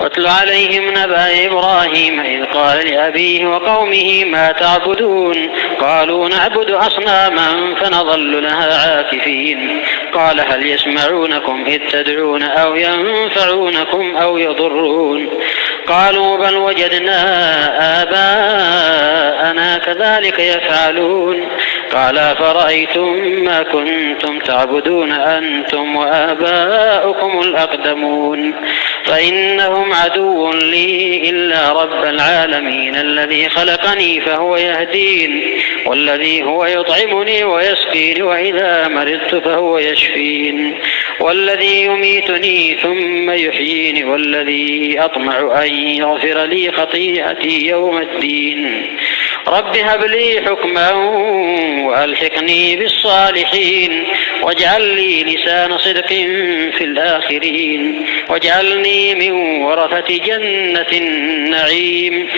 واتل عليهم نبأ إبراهيم إذ قال لأبيه وقومه ما تعبدون قالوا نعبد أصناما فنظل لها عاكفين قال هل يسمعونكم إذ تدعون أو ينفعونكم أو يضرون قالوا بل وجدنا آباءنا كذلك يفعلون قال فرأيتم ما كنتم تعبدون أنتم وآباؤكم الأقدمون فإنهم عدو لي إلا رب العالمين الذي خلقني فهو يهدين والذي هو يطعمني ويسقين وإذا مرضت فهو يشفين والذي يميتني ثم يحييني والذي أطمع أن يغفر لي خطيئتي يوم الدين رب هب لي حكما وألحقني بالصالحين واجعل لي لسان صدق في الآخرين واجعلني من ورثة جنة النعيم.